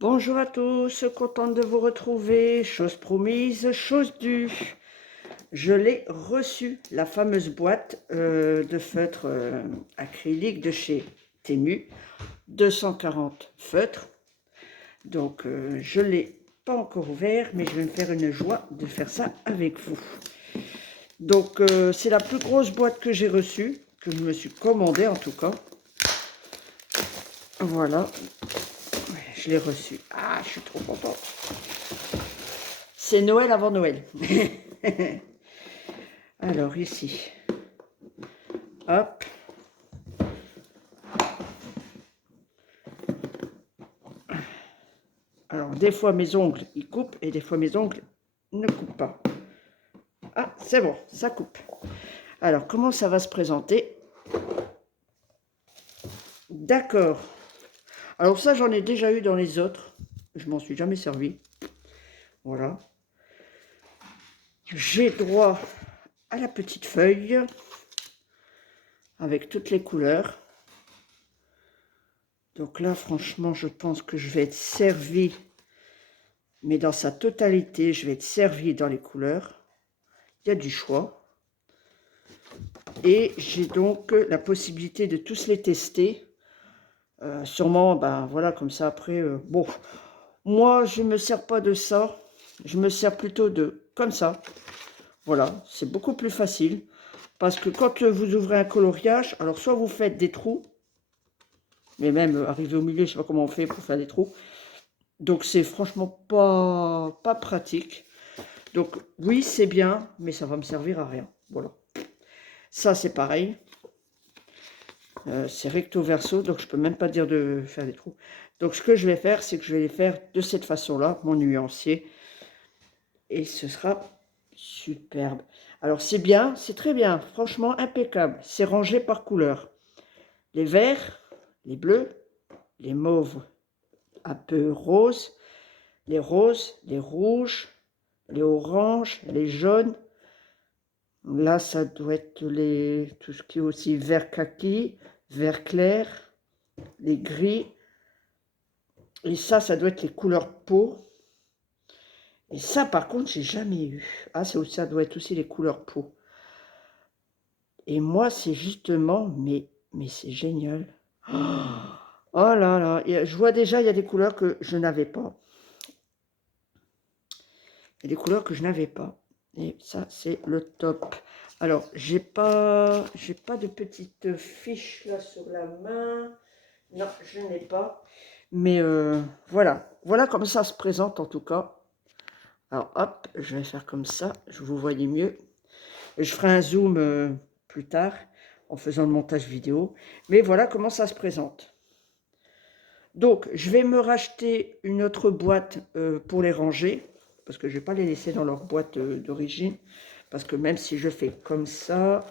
Bonjour à tous, contente de vous retrouver. Chose promise, chose due. Je l'ai reçue, la fameuse boîte de feutres acrylique de chez Temu, 240 feutres. Donc je ne l'ai pas encore ouvert, mais je vais me faire une joie de faire ça avec vous. Donc c'est la plus grosse boîte que j'ai reçue, que je me suis commandée en tout cas. Voilà, je l'ai reçue. Ah, je suis trop contente. C'est Noël avant Noël. Alors ici, hop. Alors des fois mes ongles, ils coupent et des fois mes ongles ne coupent pas. Ah, c'est bon, ça coupe. Alors comment ça va se présenter? D'accord. Alors ça, j'en ai déjà eu dans les autres. Je m'en suis jamais servi. Voilà. J'ai droit à la petite feuille avec toutes les couleurs. Donc là, franchement, je pense que je vais être servi, mais dans sa totalité, je vais être servi dans les couleurs. Il y a du choix. Et j'ai donc la possibilité de tous les tester. Sûrement, ben voilà, comme ça après, bon, moi je ne me sers pas de ça, je me sers plutôt de comme ça. Voilà, c'est beaucoup plus facile. Parce que quand vous ouvrez un coloriage, alors soit vous faites des trous, mais même arrivé au milieu, je ne sais pas comment on fait pour faire des trous. Donc c'est franchement pas pratique. Donc oui, c'est bien, mais ça va me servir à rien. Voilà. Ça c'est pareil. C'est recto verso, donc je peux même pas dire de faire des trous. Donc ce que je vais faire, c'est que je vais les faire de cette façon-là, mon nuancier. Et ce sera superbe. Alors c'est bien, c'est très bien, franchement impeccable. C'est rangé par couleur. Les verts, les bleus, les mauves un peu roses, les rouges, les oranges, les jaunes. Là, ça doit être tout ce qui est aussi vert kaki, vert clair, les gris. Et ça doit être les couleurs peau. Et ça, par contre, j'ai jamais eu. Ah, ça doit être aussi les couleurs peau. Et moi, c'est justement, mais c'est génial. Oh là là, je vois déjà, il y a des couleurs que je n'avais pas. Il y a des couleurs que je n'avais pas. Et ça, c'est le top. Alors, j'ai pas de petite fiche là sur la main. Non, je n'ai pas. Mais voilà. Voilà comme ça se présente en tout cas. Alors hop, je vais faire comme ça. Je vous voyais mieux. Je ferai un zoom plus tard en faisant le montage vidéo. Mais voilà comment ça se présente. Donc, je vais me racheter une autre boîte pour les ranger. Parce que je ne vais pas les laisser dans leur boîte d'origine. Parce que même si je fais comme ça...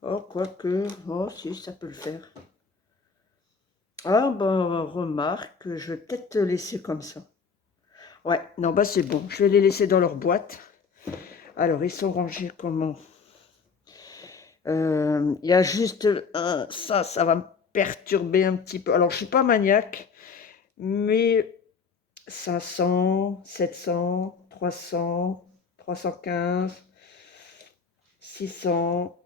Oh, quoique... Oh, si, ça peut le faire. Ah, ben, remarque, je vais peut-être laisser comme ça. Ouais, non, bah c'est bon. Je vais les laisser dans leur boîte. Alors, ils sont rangés comment? Il y a juste ça va me perturber un petit peu. Alors, je suis pas maniaque, mais 500, 700, 300, 315, 600.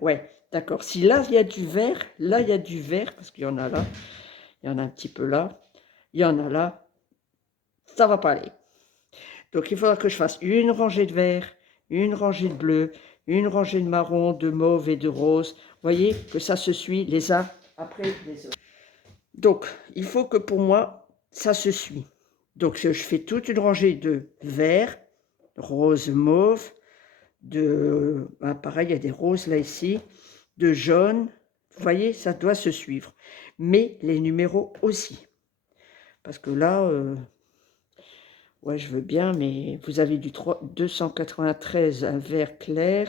Ouais, d'accord. Si là, il y a du vert, là, il y a du vert, parce qu'il y en a là, il y en a un petit peu là, il y en a là, ça va pas aller. Donc, il faudra que je fasse une rangée de vert, une rangée de bleu, une rangée de marron, de mauve et de rose. Vous voyez que ça se suit les uns après les autres. Donc, il faut que pour moi, ça se suit. Donc, je fais toute une rangée de vert, rose, mauve, pareil, il y a des roses là ici, de jaune. Vous voyez, ça doit se suivre. Mais les numéros aussi. Parce que là, ouais, je veux bien, mais vous avez du 293, un vert clair,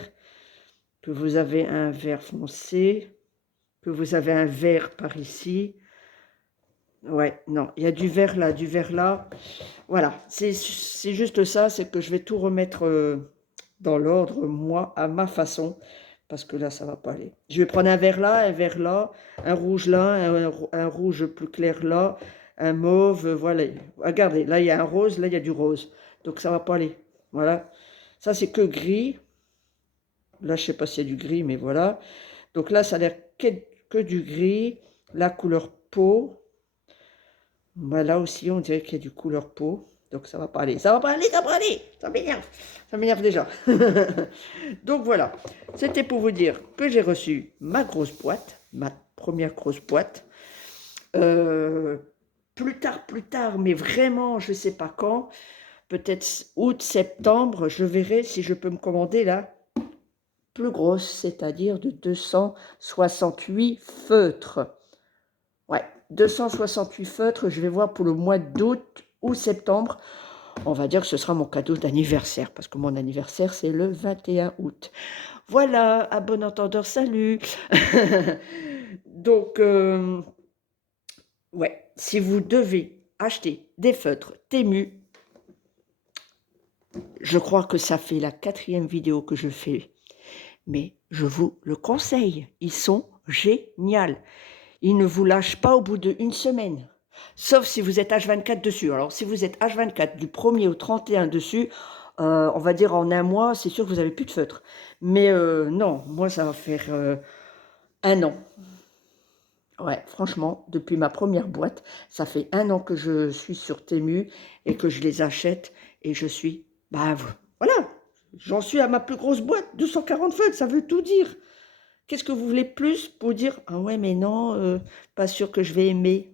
que vous avez un vert foncé, que vous avez un vert par ici. Ouais, non, il y a du vert là, du vert là. Voilà, c'est juste ça, c'est que je vais tout remettre dans l'ordre, moi, à ma façon. parce que là, ça va pas aller. Je vais prendre un vert là, un rouge là, un rouge plus clair là, un mauve, voilà. Regardez, là, il y a un rose, là, il y a du rose. Donc, ça va pas aller. Voilà. Ça, c'est que gris. Là, je sais pas s'il y a du gris, mais voilà. Donc là, ça a l'air que du gris. La couleur peau. Bah, là aussi, on dirait qu'il y a du couleur peau. Donc ça va pas aller. Ça va pas aller, ça va pas aller. Ça m'énerve. Ça m'énerve déjà. Donc voilà. C'était pour vous dire que j'ai reçu ma grosse boîte. Ma première grosse boîte. Plus tard, mais vraiment, je ne sais pas quand. Peut-être août, septembre. Je verrai si je peux me commander la plus grosse, c'est-à-dire de 268 feutres. Ouais, 268 feutres, je vais voir pour le mois d'août ou septembre. On va dire que ce sera mon cadeau d'anniversaire, parce que mon anniversaire, c'est le 21 août. Voilà, à bon entendeur, salut. Donc, ouais, si vous devez acheter des feutres Temu, je crois que ça fait la 4e vidéo que je fais, mais je vous le conseille, ils sont géniaux. Ils ne vous lâchent pas au bout d'une semaine. Sauf si vous êtes H24 dessus. Alors, si vous êtes H24 du 1er au 31 dessus, on va dire en un mois, c'est sûr que vous n'avez plus de feutre. Mais non, moi, ça va faire 1 an. Ouais, franchement, depuis ma première boîte, ça fait 1 an que je suis sur Temu et que je les achète. Et je suis, bah voilà, j'en suis à ma plus grosse boîte, 240 feutres, ça veut tout dire. Qu'est-ce que vous voulez plus pour dire, ah ouais, mais non, pas sûr que je vais aimer.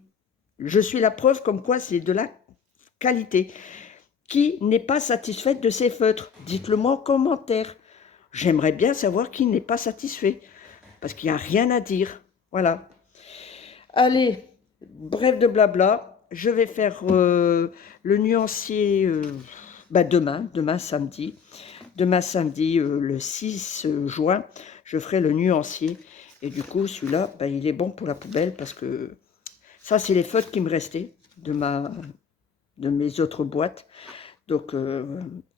Je suis la preuve comme quoi c'est de la qualité. Qui n'est pas satisfaite de ses feutres? Dites-le moi en commentaire. J'aimerais bien savoir qui n'est pas satisfait. Parce qu'il n'y a rien à dire. Voilà. Allez, bref de blabla. Je vais faire le nuancier demain samedi. Demain samedi, le 6 juin, je ferai le nuancier. Et du coup, celui-là, il est bon pour la poubelle parce que ça, c'est les feutres qui me restaient de mes autres boîtes. Donc,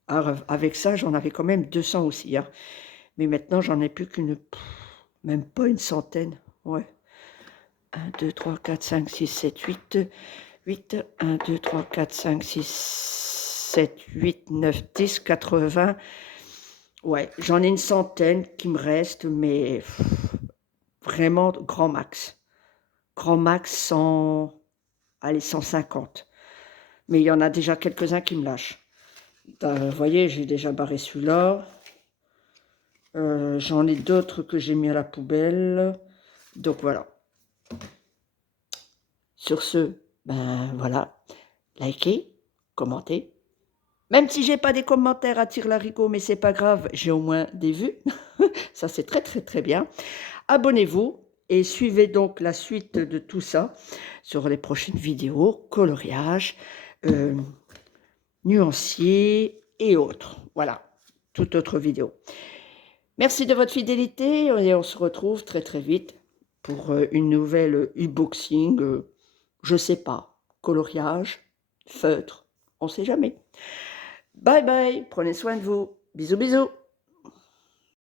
avec ça, j'en avais quand même 200 aussi. Hein. Mais maintenant, j'en ai plus même pas une centaine. Ouais. 1, 2, 3, 4, 5, 6, 7, 8. 8, 1, 2, 3, 4, 5, 6, 7, 8, 9, 10, 80. Ouais, j'en ai une centaine qui me restent, mais vraiment grand max. Grand max 100, allez, 150. Mais il y en a déjà quelques-uns qui me lâchent. Vous voyez, j'ai déjà barré celui-là. J'en ai d'autres que j'ai mis à la poubelle. Donc voilà. Sur ce, voilà. Likez, commentez. Même si j'ai pas des commentaires à tire-larigot, mais c'est pas grave, j'ai au moins des vues. Ça, c'est très, très, très bien. Abonnez-vous et suivez donc la suite de tout ça sur les prochaines vidéos, coloriage, nuancier et autres. Voilà, toute autre vidéo. Merci de votre fidélité et on se retrouve très très vite pour une nouvelle unboxing, je sais pas, coloriage, feutre, on sait jamais. Bye bye, prenez soin de vous. Bisous bisous.